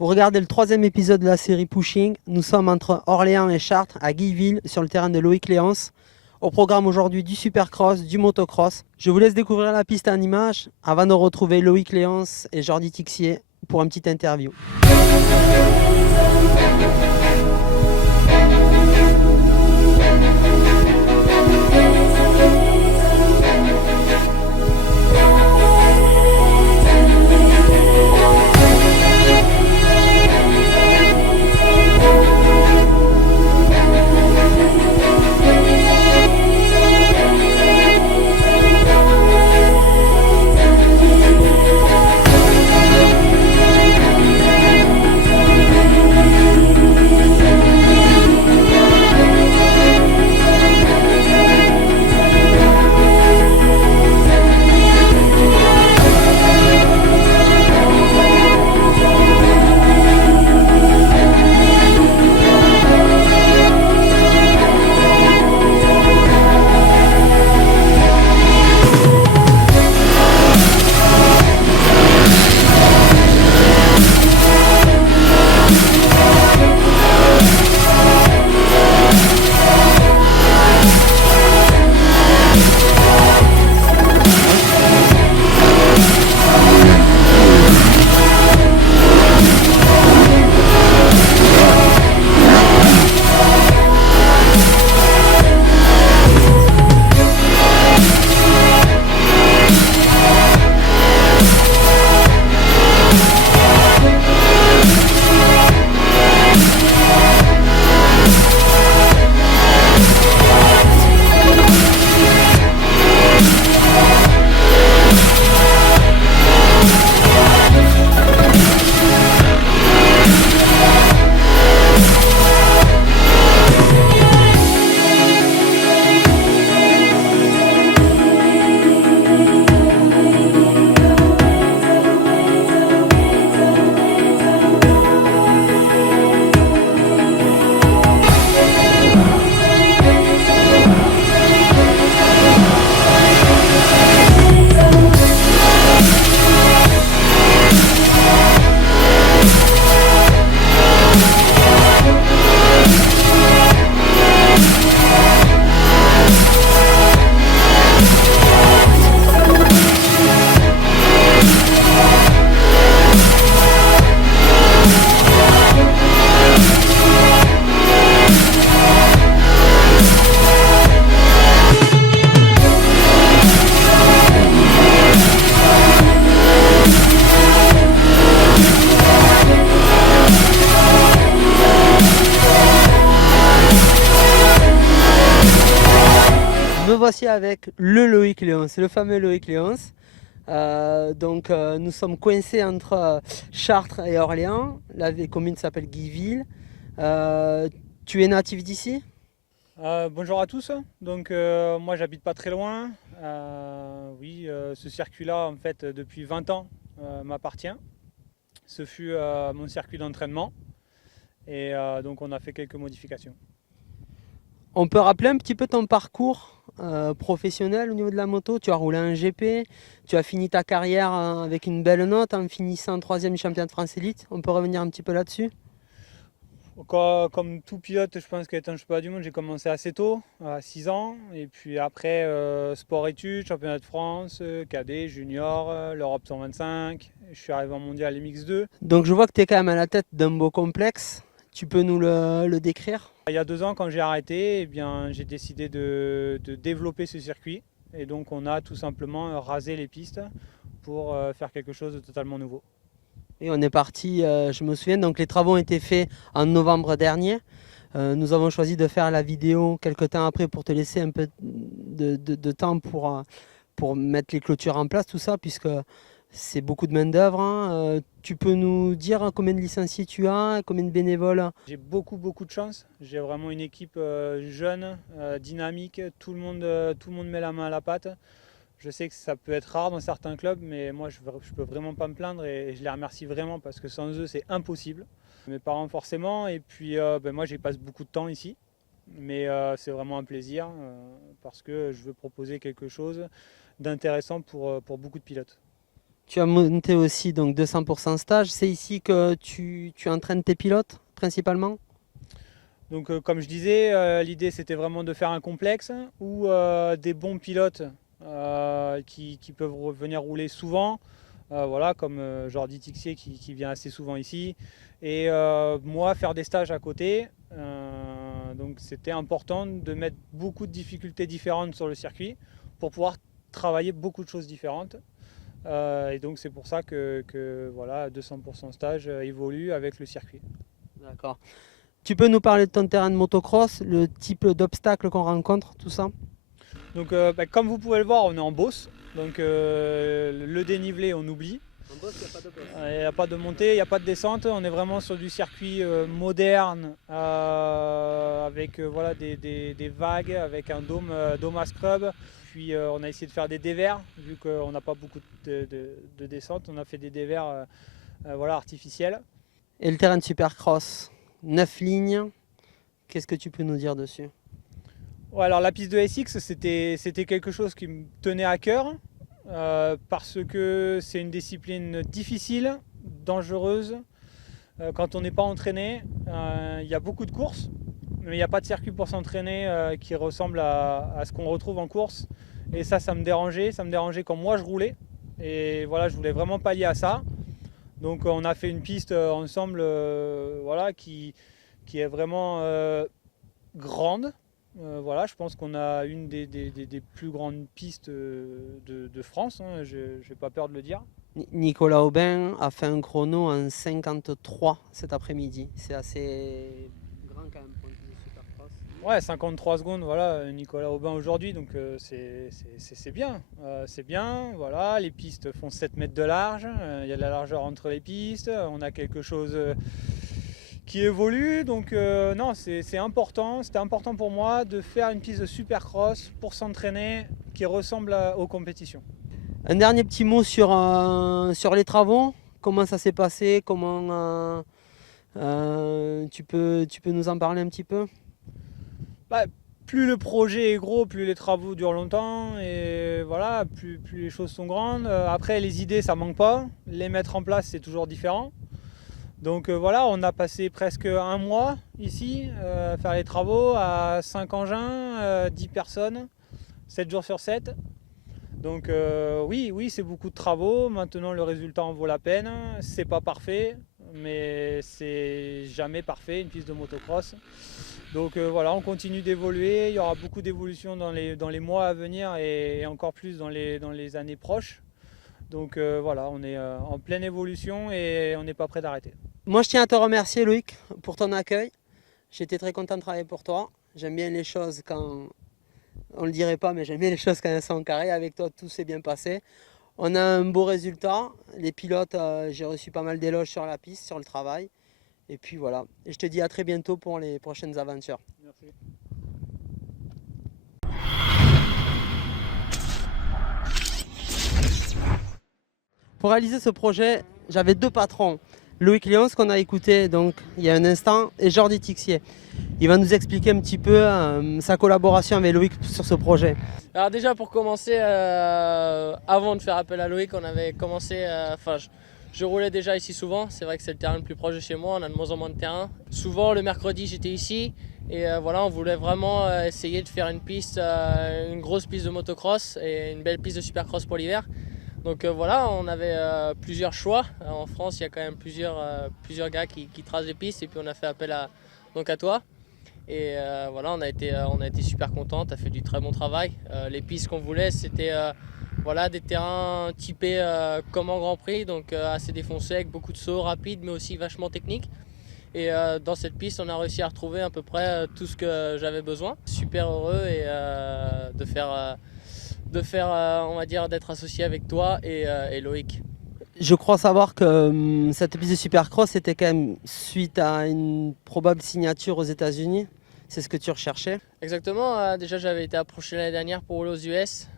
Vous regardez le troisième épisode de la série Pushing. Nous sommes entre Orléans et Chartres, à Guyville, sur le terrain de Loïc Léance. Au programme aujourd'hui du supercross, du motocross. Je vous laisse découvrir la piste en images avant de retrouver Loïc Léance et Jordi Tixier pour une petite interview. Me voici avec le Loïc Léance, le fameux Loïc Léance. Nous sommes coincés entre Chartres et Orléans. La commune s'appelle Guyville. Tu es natif d'ici? Bonjour à tous. Moi j'habite pas très loin. Ce circuit-là en fait depuis 20 ans m'appartient. Ce fut mon circuit d'entraînement et donc on a fait quelques modifications. On peut rappeler un petit peu ton parcours professionnel au niveau de la moto. Tu as roulé un GP, tu as fini ta carrière avec une belle note en finissant 3e du championnat de France Élite. On peut revenir un petit peu là-dessus? Comme tout pilote, je pense qu'étant championnat du monde, j'ai commencé assez tôt, à 6 ans. Et puis après, sport-études, championnat de France, cadet, junior, l'Europe 125. Je suis arrivé en mondial MX2. Donc je vois que tu es quand même à la tête d'un beau complexe. Tu peux nous le décrire? Il y a 2 ans, quand j'ai arrêté, j'ai décidé de développer ce circuit. Et donc on a tout simplement rasé les pistes pour faire quelque chose de totalement nouveau. Et on est parti, je me souviens, donc les travaux ont été faits en novembre dernier. Nous avons choisi de faire la vidéo quelques temps après pour te laisser un peu de temps pour mettre les clôtures en place, tout ça, puisque c'est beaucoup de main-d'œuvre. Tu peux nous dire combien de licenciés tu as, combien de bénévoles? J'ai beaucoup de chance. J'ai vraiment une équipe jeune, dynamique. Tout le monde met la main à la pâte. Je sais que ça peut être rare dans certains clubs, mais moi je peux vraiment pas me plaindre et je les remercie vraiment parce que sans eux c'est impossible. Mes parents forcément, et puis moi j'y passe beaucoup de temps ici, mais c'est vraiment un plaisir parce que je veux proposer quelque chose d'intéressant pour beaucoup de pilotes. Tu as monté aussi donc 200% stage. C'est ici que tu entraînes tes pilotes principalement? Donc comme je disais, l'idée c'était vraiment de faire un complexe où des bons pilotes qui peuvent venir rouler souvent, voilà, comme Jordi Tixier qui vient assez souvent ici, et moi faire des stages à côté. Donc c'était important de mettre beaucoup de difficultés différentes sur le circuit pour pouvoir travailler beaucoup de choses différentes. Et donc c'est pour ça que voilà, 200% stage évolue avec le circuit. D'accord. Tu peux nous parler de ton terrain de motocross, le type d'obstacles qu'on rencontre, tout ça? Donc comme vous pouvez le voir, on est en Beauce. Donc le dénivelé, on oublie. En Beauce, il n'y a pas de Beauce. Il n'y a pas de montée, il n'y a pas de descente. On est vraiment sur du circuit moderne avec voilà, des vagues, avec un dôme à scrub. Puis on a essayé de faire des dévers, vu qu'on n'a pas beaucoup de descente. On a fait des dévers voilà, artificiels. Et le terrain de supercross, 9 lignes, qu'est-ce que tu peux nous dire dessus? Ouais, alors la piste de SX, c'était quelque chose qui me tenait à cœur parce que c'est une discipline difficile, dangereuse. Quand on n'est pas entraîné, il y a beaucoup de courses, mais il n'y a pas de circuit pour s'entraîner qui ressemble à ce qu'on retrouve en course. Et ça me dérangeait. Ça me dérangeait quand moi je roulais. Et voilà, je voulais vraiment pallier à ça. Donc on a fait une piste ensemble voilà, qui est vraiment grande. Voilà, je pense qu'on a une des plus grandes pistes de France, hein, je n'ai pas peur de le dire. Nicolas Aubin a fait un chrono en 53 cet après-midi. C'est assez grand quand même pour une piste de supercross. Ouais, 53 secondes, voilà, Nicolas Aubin aujourd'hui, donc c'est bien. C'est bien, voilà, les pistes font 7 mètres de large, il y a de la largeur entre les pistes, on a quelque chose qui évolue, donc non, c'est important. C'était important pour moi de faire une piste de supercross pour s'entraîner qui ressemble aux compétitions. Un dernier petit mot sur les travaux. Comment ça s'est passé? Comment tu peux nous en parler un petit peu? Bah, plus le projet est gros, plus les travaux durent longtemps et voilà, plus les choses sont grandes. Après, les idées, ça manque pas. Les mettre en place, c'est toujours différent. Donc voilà, on a passé presque un mois ici à faire les travaux à 5 engins, 10 personnes, 7 jours sur 7. Donc oui, c'est beaucoup de travaux. Maintenant, le résultat en vaut la peine. C'est pas parfait, mais c'est jamais parfait, une piste de motocross. Donc voilà, on continue d'évoluer. Il y aura beaucoup d'évolutions dans les mois à venir et encore plus dans les années proches. Donc voilà, on est en pleine évolution et on n'est pas prêt d'arrêter. Moi, je tiens à te remercier, Loïc, pour ton accueil. J'étais très content de travailler pour toi. J'aime bien les choses quand... On ne le dirait pas, mais j'aime bien les choses quand elles sont carrées. Avec toi, tout s'est bien passé. On a un beau résultat. Les pilotes, j'ai reçu pas mal d'éloges sur la piste, sur le travail. Et puis voilà. Et je te dis à très bientôt pour les prochaines aventures. Merci. Pour réaliser ce projet, j'avais deux patrons. Loïc Léon, qu'on a écouté donc, il y a un instant, et Jordi Tixier. Il va nous expliquer un petit peu sa collaboration avec Loïc sur ce projet. Alors déjà pour commencer, avant de faire appel à Loïc, on avait commencé, je roulais déjà ici souvent, c'est vrai que c'est le terrain le plus proche de chez moi, on a de moins en moins de terrain. Souvent le mercredi j'étais ici et voilà, on voulait vraiment essayer de faire une piste, une grosse piste de motocross et une belle piste de supercross pour l'hiver. Donc voilà, on avait plusieurs choix. En France, il y a quand même plusieurs gars qui tracent des pistes et puis on a fait appel à toi. Et voilà, on a été super contents, tu as fait du très bon travail. Les pistes qu'on voulait, c'était voilà, des terrains typés comme en Grand Prix, donc assez défoncés, avec beaucoup de sauts rapides, mais aussi vachement techniques. Et dans cette piste, on a réussi à retrouver à peu près tout ce que j'avais besoin. Super heureux et on va dire, d'être associé avec toi et Loïc. Je crois savoir que cette piste de supercross était quand même suite à une probable signature aux États-Unis. C'est ce que tu recherchais? Exactement, déjà j'avais été approché l'année dernière pour rouler aux US.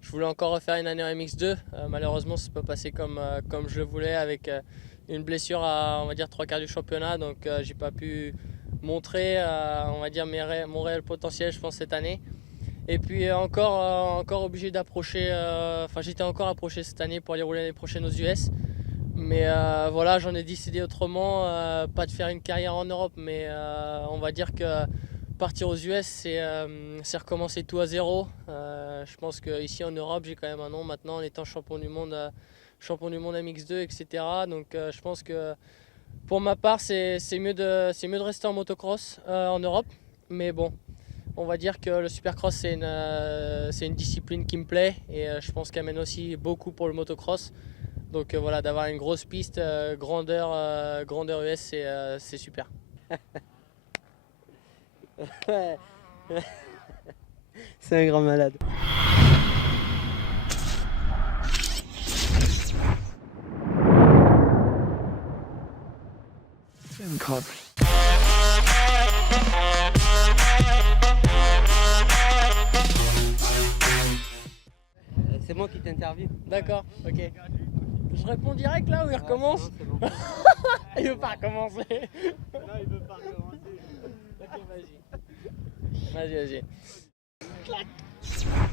Je voulais encore refaire une année en MX2. Malheureusement, c'est pas passé comme je le voulais avec une blessure à on va dire 3/4 du championnat. Donc j'ai pas pu montrer on va dire mon réel potentiel je pense cette année. Et puis encore obligé d'approcher, enfin j'étais encore approché cette année pour aller rouler l'année prochaine aux US. Mais voilà, j'en ai décidé autrement, pas de faire une carrière en Europe, mais on va dire que partir aux US, c'est recommencer tout à zéro. Je pense qu'ici en Europe, j'ai quand même un nom maintenant en étant champion du monde MX2, etc. Donc je pense que pour ma part, c'est mieux de rester en motocross en Europe. Mais bon, on va dire que le supercross, c'est une discipline qui me plaît et je pense qu'elle mène aussi beaucoup pour le motocross. Donc voilà, d'avoir une grosse piste, grandeur US, c'est super. Ouais. C'est un grand malade. C'est moi qui t'interviewe. D'accord, ok. Je réponds direct là ou il recommence? C'est bon. Il veut pas recommencer. Non, il veut pas recommencer. Ok, vas-y. Vas-y.